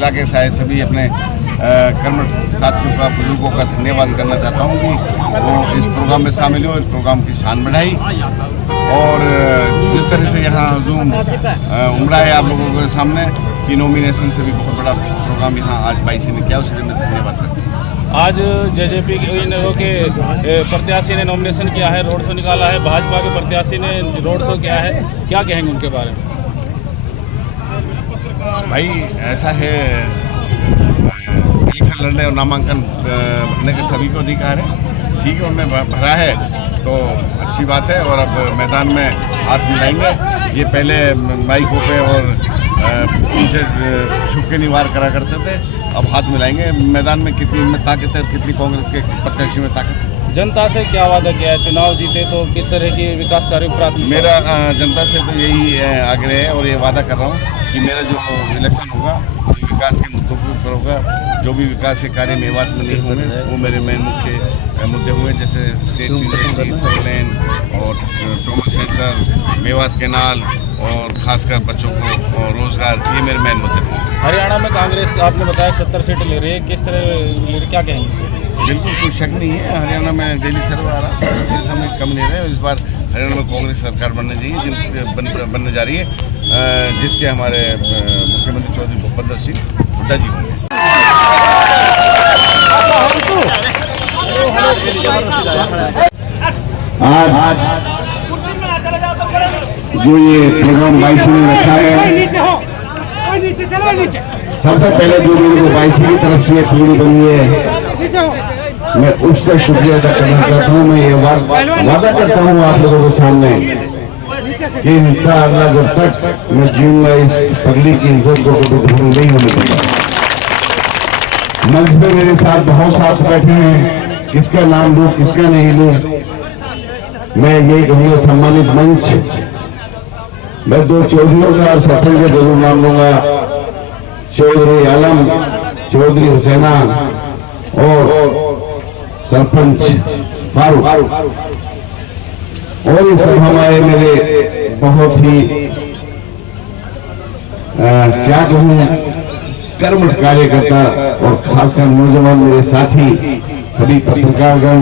इलाके से आए सभी अपने कर्मठ साथियों का, बुजुर्गों का धन्यवाद करना चाहता हूँ कि वो इस प्रोग्राम में शामिल हो, इस प्रोग्राम की शान बढ़ाई और जिस तरह से यहाँ हजूम उमड़ा है आप लोगों के सामने कि नॉमिनेशन से भी बहुत बड़ा प्रोग्राम यहाँ आज बाईसी ने किया, उसके लिए मैं धन्यवाद करता हूँ। आज जेजेपी के प्रत्याशी ने नॉमिनेशन किया है, रोड शो निकाला है, भाजपा के प्रत्याशी ने रोड शो किया है, क्या कहेंगे उनके बारे में? भाई ऐसा है, इलेक्शन लड़ने और नामांकन भरने के सभी को अधिकार है, ठीक है, उनने भरा है तो अच्छी बात है और अब मैदान में हाथ मिलाएंगे। ये पहले माइकों पे और पीछे छुप के निवार करा करते थे, अब हाथ मिलाएंगे। मैदान में कितनी इनमें ताकत है, कितनी कांग्रेस के प्रत्याशी में ताकत है। जनता से क्या वादा किया है? चुनाव जीते तो किस तरह की विकास कार्य प्राथमिकता? मेरा जनता से तो यही आग्रह है और ये वादा कर रहा हूँ कि मेरा जो इलेक्शन होगा विकास के मुद्दों के ऊपर होगा। जो भी विकास के कार्य मेवात में नहीं होंगे वो मेरे मेन मुख्य मुद्दे हुए, जैसे स्टेट यूनिवर्सिटी, 4 लेन और ट्रॉमा सेंटर, मेवात कैनाल और खासकर बच्चों को रोजगार, ये मेरे मेन मुद्दे होंगे। हरियाणा में कांग्रेस आपने बताया 70 सीटें ले रही है, किस तरह ले रही, क्या कहेंगे? बिल्कुल कोई शक नहीं है, हरियाणा में डेली सर्वे आ रहा है, 70 सीट समय कम नहीं रहे। इस बार हरियाणा में कांग्रेस सरकार बनने जा रही है, जिसके हमारे मुख्यमंत्री चौधरी भूपेंद्र सिंह हुड्डा जी होंगे। आज जो ये प्रोग्राम बाईसी ने रखा है, सबसे पहले जो मेरे को बाईसी की तरफ से पूरी बनी है, मैं उसका शुक्रिया अदा करना चाहता हूँ। मैं ये वादा करता हूँ आप लोगों के सामने कि इंशाअल्लाह जब तक मैं जीऊंगा इस पगड़ी की इज्जत को कभी भूल नहीं होने दूंगा। मंच पे मेरे साथ बहुत साथ बैठे हैं, किसका नाम लूं किसका नहीं लूं, मैं यही कहूँगा सम्मानित मंच, मैं 2 चौधरियों का और सरपंच का जरूर नाम लूंगा, चौधरी आलम, चौधरी हुसैना और सरपंच फारूक। और ये सब हमारे मेरे बहुत ही क्या कहूँ कर्मठ कार्यकर्ता और खासकर नौजवान मेरे साथी, सभी पत्रकारगण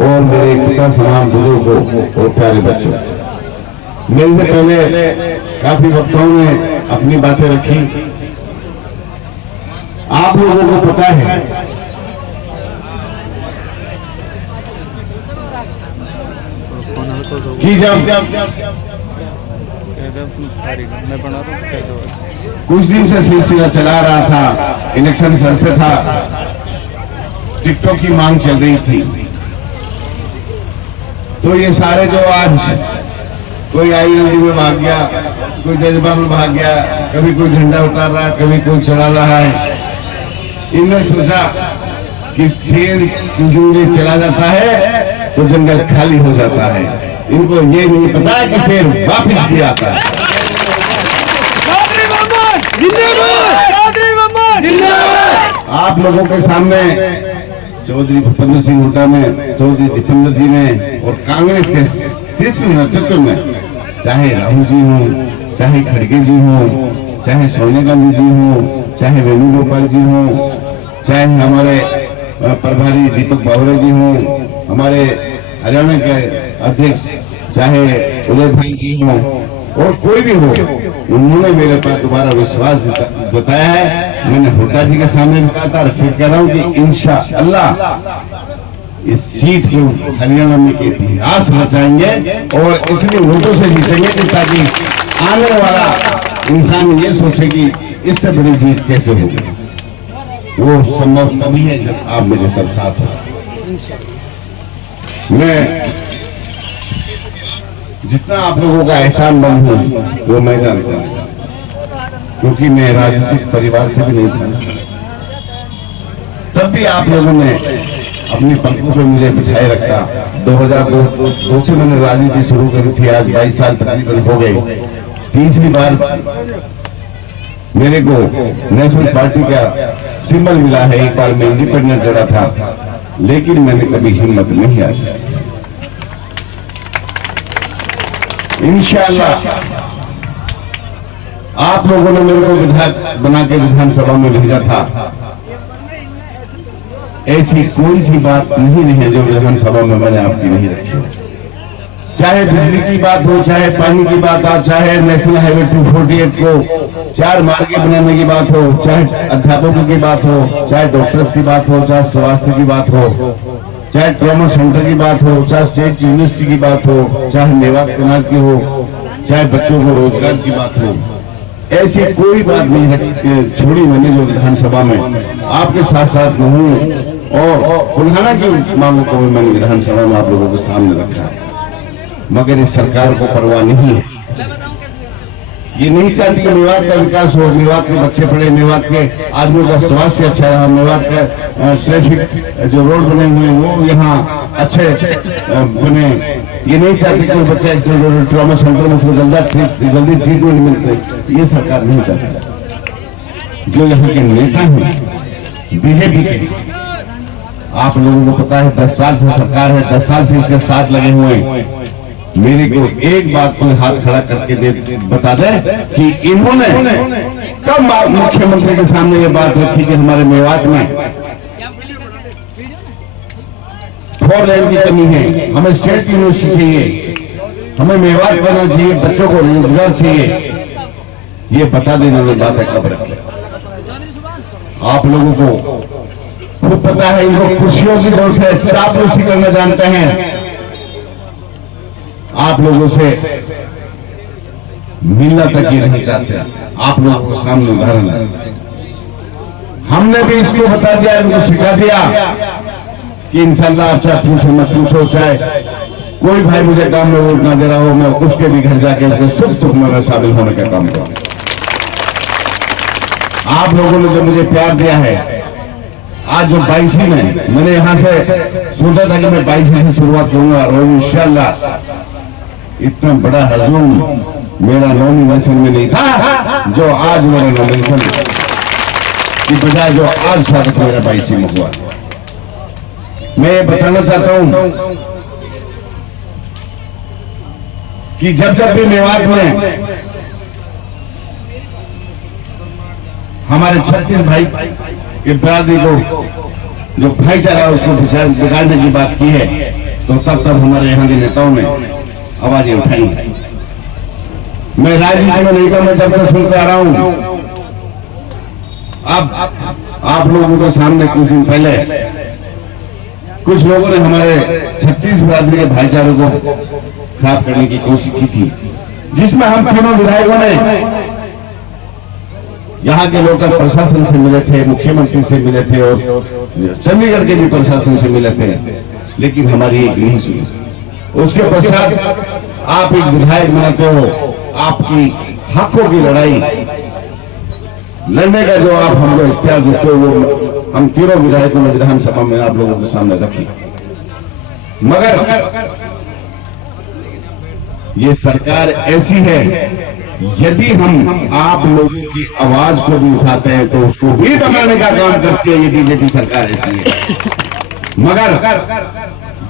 और मेरे पिता समान बुजुर्गों और प्यारे बच्चों। मेरे से पहले काफी वक्ताओं ने अपनी बातें रखी। आप लोगों को पता है कि जब कुछ दिन से सिलसिला चला रहा था, इलेक्शन सर पे था, टिकटों की मांग चल रही थी, तो ये सारे जो आज कोई ILD में भाग गया, कोई जज्बा में भाग गया, कभी कोई झंडा उतार रहा है, कभी कोई चढ़ा रहा है, इन्होंने सोचा कि शेर जंगल चला जाता है तो जंगल खाली हो जाता है। इनको ये नहीं पता है कि शेर वापस भी आता है। आप लोगों के सामने चौधरी भूपेंद्र सिंह हुड्डा ने, चौधरी दीपेंद्र जी ने और कांग्रेस के शीर्ष नेतृत्व में, चाहे राहुल जी हों, चाहे खड़गे जी हों, चाहे सोनिया गांधी जी हों, चाहे वेणुगोपाल जी हों, चाहे हमारे प्रभारी दीपक बावरे जी हों, हमारे हरियाणा के अध्यक्ष चाहे उदय भाई जी हों और कोई भी हो, उन्होंने मेरे पास दोबारा विश्वास बताया है। मैंने हुड्डा जी के सामने कहा था और फिर कह रहा हूं कि इंशाअल्लाह इस सीट को हरियाणा में के इतिहास रचाएंगे और इतने वोटों से जीतेंगे कि ताकि आने वाला इंसान ये सोचे कि इससे बड़ी जीत कैसे होगी। वो संभव तभी है जब आप मेरे सब साथ हो। मैं जितना आप लोगों का एहसान बन हूं वो मैं जानता हूं, क्योंकि मैं राजनीतिक परिवार से भी नहीं था, तब भी आप लोगों ने अपनी पलकों पे मुझे बिठाए रखा। 2002 से मैंने राजनीति शुरू करी थी, आज 22 साल तकरीबन हो गए। तीसरी बार मेरे को नेशनल पार्टी का सिंबल मिला है। एक बार मैं इंडिपेंडेंट लड़ा था, लेकिन मैंने कभी हिम्मत नहीं हारी। इंशाअल्लाह आप लोगों ने मेरे को विधायक बना के विधानसभा में भेजा था। ऐसी कोई सी बात नहीं है जो विधानसभा में मैंने आपकी नहीं रखी हो। चाहे बिजली की बात हो, चाहे पानी की बात हो, चाहे नेशनल हाईवे 248 को 4 मार्गे बनाने की बात हो, चाहे अध्यापकों की बात हो, चाहे डॉक्टर्स की बात हो, चाहे स्वास्थ्य की बात हो, चाहे ट्रॉमा सेंटर की बात हो, चाहे स्टेट यूनिवर्सिटी की बात हो, चाहे मेवात केनाल की हो, चाहे बच्चों को रोजगार की बात हो, ऐसी कोई बात नहीं छोड़ी मैंने जो विधानसभा में आपके साथ साथ हूँ। और बुल्हाना की मांगों को भी मैंने विधानसभा में आप लोगों के सामने रखा है। मगर इस सरकार को परवाह नहीं है। ये नहीं चाहती कि मेवात का विकास हो, मेवात के बच्चे पढ़े, मेवात के आदमियों का स्वास्थ्य अच्छा रहा, मेवात का ट्रैफिक जो रोड बने हुए वो यहाँ अच्छे बने। ये नहीं चाहती कि बच्चा ट्रॉमा सेंटर में उसको जल्दी ट्रीटमेंट मिलते। ये सरकार नहीं चाहती। जो यहाँ के नेता हैं बीजेपी के, आप लोगों को पता है 10 साल से सरकार है, 10 साल से इसके साथ लगे हुए हैं। मेरे को एक बात को हाथ खड़ा करके बता दे कि इन्होंने कब मुख्यमंत्री के सामने ये बात रखी कि हमारे मेवात में 4 लेन की कमी है, हमें स्टेट यूनिवर्सिटी चाहिए, हमें मेवात करना चाहिए, बच्चों को रोजगार चाहिए। ये बता देने वाली बात है कब रखी। आप लोगों को खूब पता है, इनको खुशियों की जरूरत है, चापलूसी करना जानते हैं। आप लोगों से मिलना तक ये नहीं चाहते। आप लोगों को सामने उदाहरण है, हमने भी इसको बता दिया, इनको सिखा दिया कि इंशाल्लाह आप चाहे पूछो मत पूछो, चाहे कोई भाई मुझे काम में वोट ना दे रहा हो, मैं उसके भी घर जाके उसके सुख दुख में शामिल होने का काम करूं। आप लोगों ने जो मुझे प्यार दिया है, आज जो 22 में मैंने यहां से सोचा था कि मैं 22 से शुरुआत करूंगा और इंशाल्लाह इतना बड़ा हजूम मेरा नॉमिनेशन में नहीं था जो आज मेरा नॉमिनेशन की बजाय जो आज स्वागत मेरा 22 में हुआ। मैं ये बताना चाहता हूं कि जब भी मेवात में हमारे 36 भाई के बरादरी को जो भाईचारा उसको बिगाड़ने की बात की है, तो तब हमारे यहाँ के नेताओं ने आवाजें उठाई। मैं राजनीति में नहीं था, मैं जब तक सुनते आ रहा हूं। अब आप लोगों के सामने कुछ दिन पहले कुछ लोगों ने हमारे 36 बरादरी के भाईचारे को खराब करने की कोशिश की थी, जिसमें हम तीनों विधायकों ने यहाँ के लोकल प्रशासन से मिले थे, मुख्यमंत्री से मिले थे और चंडीगढ़ के भी प्रशासन से मिले थे, लेकिन हमारी एक नहीं सुनी। उसके पश्चात आप एक विधायक बनाते हो, आपकी हकों की लड़ाई लड़ने का जो आप हमको इख्तियार देते हो, वो हम तीनों विधायकों ने विधानसभा में आप लोगों के सामने रखी। मगर ये सरकार ऐसी है, यदि हम आप लोगों की आवाज को भी उठाते हैं तो उसको भी दबाने का काम करती है। ये बीजेपी सरकार ऐसी है। मगर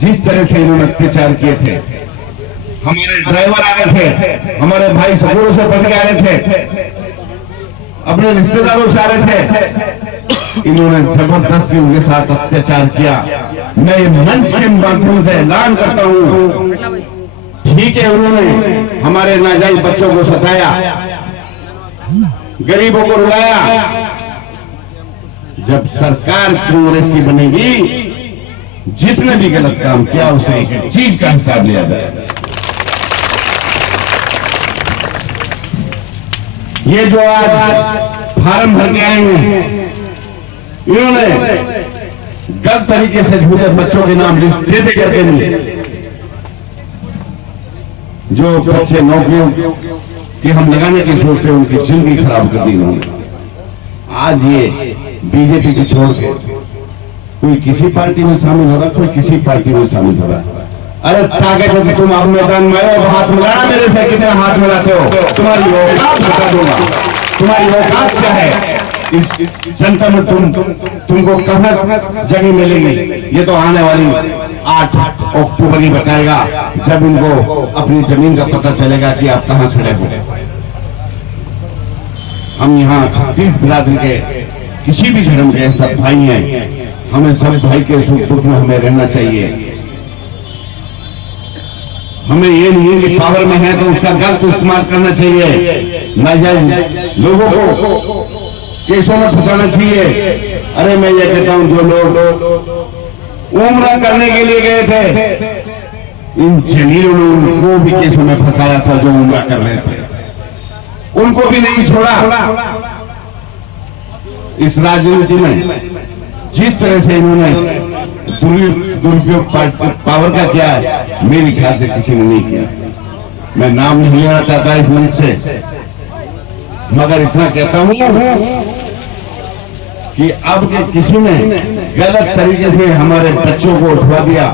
जिस तरह से इन्होंने अत्याचार किए थे, हमारे ड्राइवर आ गए थे, हमारे भाई सपूरों से पढ़ के आ रहे थे, अपने रिश्तेदारों से आ रहे थे, इन्होंने जबरदस्ती उनके साथ अत्याचार किया। मैं ये मंच के माध्यम से ऐलान करता हूं, ठीक है, उन्होंने हमारे नाजायज बच्चों को सताया, गरीबों को रुलाया। जब सरकार कांग्रेस की बनेगी, जिसने भी गलत काम किया उसे एक चीज का हिसाब लिया जाए। ये जो आज फार्म भर के आए हैं, इन्होंने गलत तरीके से झूठे बच्चों के नाम लिस्ट दे करके नहीं, जो बच्चे नौकरियों की हम लगाने की सोचते हैं, उनकी जिंदगी खराब कर दी इन्होंने। आज ये बीजेपी को छोड़ के कोई किसी पार्टी में शामिल होगा, कोई किसी पार्टी में शामिल होगा। अरे ताकत है कि तुम अब मैदान में आए, हाथ मिलाना मेरे से, कितने हाथ मिलाते हो? तुम्हारी औकात बता दूंगा, तुम्हारी औकात क्या है इस जनता में। तुमको कहां जगह मिलेगी, ये तो आने वाली 8 अक्टूबर ही बताएगा, जब इनको अपनी जमीन का पता चलेगा कि आप कहां खड़े हो। हम यहाँ 36 बिरादरी के किसी भी धर्म के सब भाई हैं, हमें सब भाई के सुख दुख में हमें रहना चाहिए। हमें ये नहीं है कि पावर में है तो उसका गलत इस्तेमाल करना चाहिए, नाजायज लोगों को केसों में फंसाना चाहिए। अरे मैं ये कहता हूं, जो लोग उम्रा करने के लिए गए थे, इन जलीलों ने उनको भी केसों में फंसाया था जो उम्रा कर रहे थे, उनको भी नहीं छोड़ा। इस राजनीति में जिस तरह से इन्होंने दुरुपयोग पावर का किया है, मेरे ख्याल से किसी ने नहीं किया। मैं नाम नहीं लेना चाहता इस मंच से, मगर इतना कहता हूं कि अब के किसी ने गलत तरीके से हमारे बच्चों को उठवा दिया,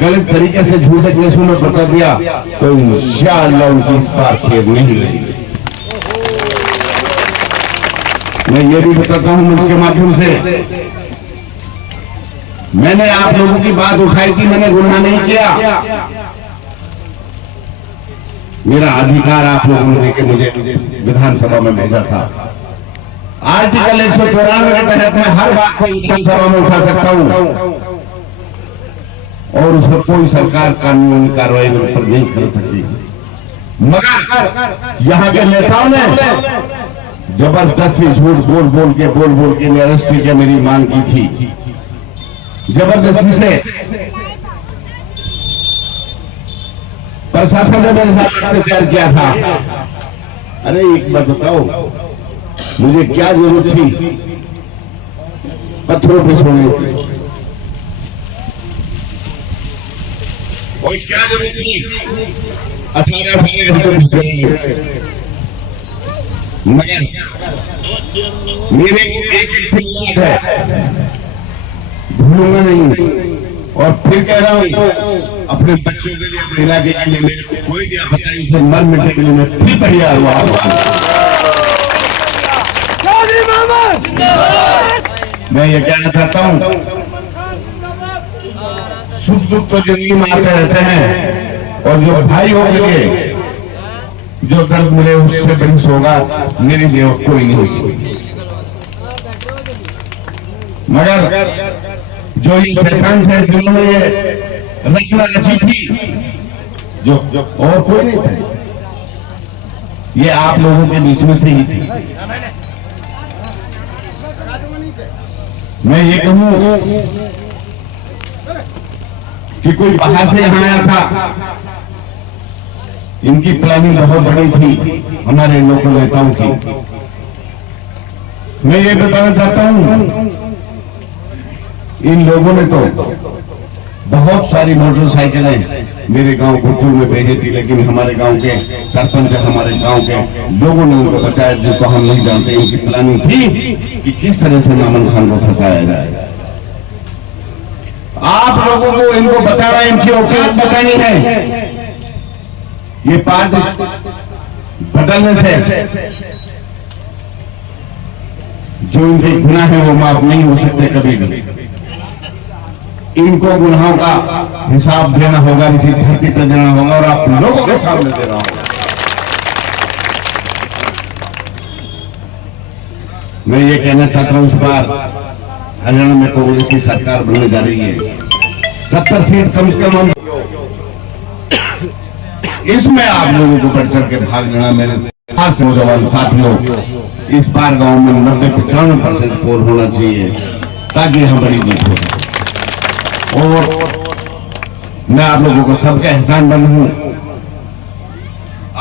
गलत तरीके से झूठे केसों में बता दिया, तो इंशाअल्लाह उनकी इस बार खेद नहीं रहेगी। मैं ये भी बताता हूं मंच के माध्यम से, मैंने आप लोगों की बात उठाई थी, मैंने गुनाह नहीं किया। मेरा अधिकार आप लोगों ने देके मुझे विधानसभा में भेजा था। आर्टिकल 194 के तहत मैं हर बात को विधानसभा में उठा सकता हूं और उस पर कोई सरकार कानूनी कार्रवाई मेरे पर नहीं कर सकती। मगर यहाँ के नेताओं ने जबरदस्ती झूठ बोल के मेरे अरेस्ट की मेरी मांग की थी, जबरदस्ती से प्रशासन ने मेरे साथ अत्याचार किया था। अरे एक बात बताओ, मुझे क्या जरूरत थी पत्थरों पे सोने की? और क्या जरूरत थी 18 घंटे? मगर मेरे एक याद है, भूलूंगा नहीं। और फिर कह रहा हूं, अपने बच्चों के लिए, अपने इलाके के लिए, मेरे को कोई भी आपत्ति नहीं, उसे मर मिटने के लिए मैं फिर तैयार हुआ। मैं ये कहना चाहता हूं, सुख दुख तो जिंदगी में आते रहते हैं, और जो भाई हो गए, जो दर्द मिले उससे बड़ी सौगात मेरे लिए कोई नहीं होती। मगर जो ये शैतान थे जिन्होंने ये रचना रची थी, जो और कोई नहीं थे, ये आप लोगों के बीच में से ही थी। मैं ये कहूं कि कोई बाहर से यहां आया था, इनकी प्लानिंग बहुत बड़ी थी हमारे लोकल नेताओं की। मैं ये बताना चाहता हूं, इन लोगों ने तो बहुत सारी मोटरसाइकिलें मेरे गांव गुट्टू में भेजी थी, लेकिन हमारे गांव के सरपंच, हमारे गांव के लोगों ने उनको बचाया, जिसको हम नहीं जानते। इनकी प्लानिंग थी कि किस तरह से नामन खान को फंसाया जाए। आप लोगों को इनको बताना, इनकी औकात बतानी है। ये पार्टी बदलने से जो इनके गुनाह है वो माफ नहीं हो सकते कभी भी। इनको गुनाहों का हिसाब देना होगा, इसी धरती पर देना होगा और आप लोगों के सामने देना होगा। मैं ये कहना चाहता हूं, इस बार हरियाणा में कांग्रेस की सरकार बनने जा रही है। 70 सीट कम से कम, इसमें आप लोगों को बढ़ चढ़ के भाग लेना। मेरे खास नौजवान साथियों, इस बार गांव में 90-95% पोल होना चाहिए ताकि हम बड़ी जीत हो। और मैं आप लोगों को सबके एहसानमंद हूं।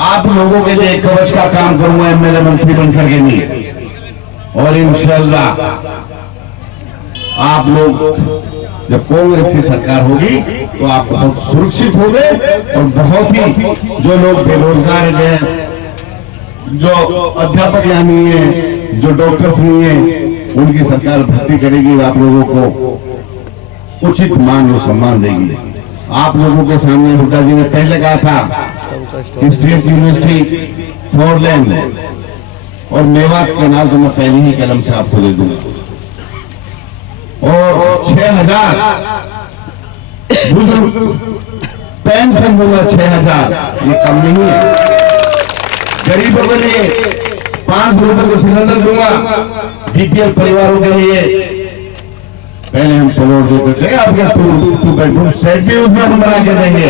आप लोगों के लिए कवच का काम करूंगा एमएलए मंत्री बनकर के नहीं, और इंशाअल्लाह आप लोग जब कांग्रेस की सरकार होगी तो आप बहुत सुरक्षित होंगे, और बहुत ही जो लोग बेरोजगार हैं, जो अध्यापक यहाँ नहीं है, जो डॉक्टर नहीं है, उनकी सरकार भर्ती करेगी, आप लोगों को उचित मान और सम्मान देगी। आप लोगों के सामने हुड्डा जी ने पहले कहा था कि स्टेट यूनिवर्सिटी 4 लेन और मेवात कैनाल तो मैं पहले ही कलम से आपको दे दूंगा, और 6000 पेंशन दूंगा। 6000 ये कम नहीं है। गरीबों के लिए 500 रुपए का सिलेंडर दूंगा बीपीएल परिवारों के लिए। पहले हम प्लॉट देते थे, आपके 2 बेडरूम सेट भी उसमें हम बना के देंगे।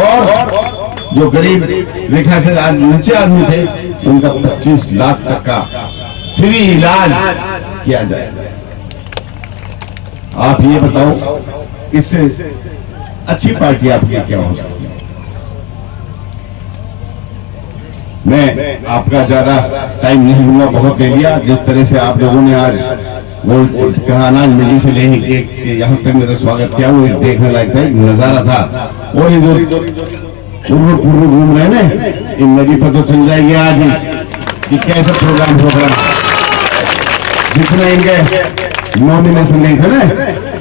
और जो गरीब रेखा से आज नीचे आदमी थे उनका 25 लाख तक का फ्री इलाज किया जाएगा। आप ये बताओ इससे अच्छी पार्टी आपकी क्या हो सकती है? मैं आपका ज्यादा टाइम नहीं लूंगा, बहुत ले लिया। जिस तरह से आप लोगों ने आज वो कहा अनाज मंडी से ले के यहाँ तक मेरा स्वागत किया, वो देखने लायक था, नजारा था। और ये जो पूर्व घूम रहे हैं इन नदी पर तो चल जाएगी आज ही कि कैसा प्रोग्राम होगा। जितने इनके नॉमिनेशन नहीं थे ना,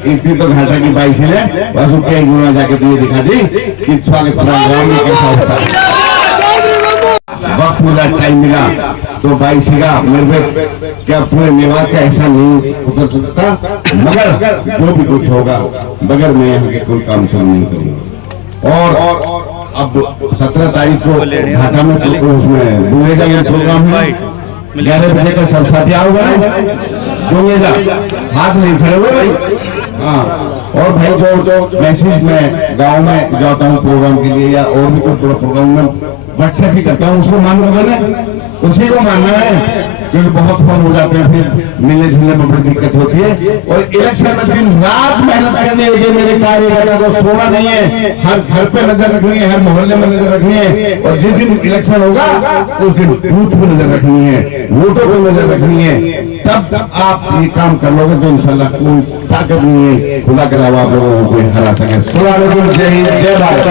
इतनी तो घाटा की बाई से बस उसके एक गुना जाके तुझे दिखा दी कि स्वागत प्रोग्राम में कैसा होता है। वक्त मिला, टाइम मिला तो बाई सीगा मेरे पे क्या पूरे मेवात का ऐसा नहीं उतर सकता, मगर जो भी कुछ होगा बगैर मैं यहाँ के कोई काम शुरू नहीं करूँगा। और अब 17 तारीख को ढाका में तो उसमें दूंगेजा का प्रोग्राम है, 11 बजे का सब साथी आओगे दूंगेजा, हाथ नहीं खड़े हुए भाई। हाँ, और भाई जो मैसेज में गांव में जाता हूँ प्रोग्राम के लिए या और भी कोई प्रोग्राम में व्हाट्सएप ही करता हूँ, उसको मान लो मैंने उसी को मानना है, क्योंकि बहुत फोन हो जाते हैं, फिर मिलने जुलने में बड़ी दिक्कत होती है। और इलेक्शन में दिन रात मेहनत करनी है, ये मेरे कार्यकर्ता को सोना नहीं है, हर घर पे नजर रखनी है, हर मोहल्ले में नजर रखनी है। और जिस दिन इलेक्शन होगा उस दिन बूथ पे नजर रखनी है, वोटों पे नजर रखनी है। तब आप ये काम कर लोगे तो इंशाल्लाह कोई ताकत नहीं है खुदा के अलावा आप लोगों को कोई हरा सके। जय हिंद, जय भारत।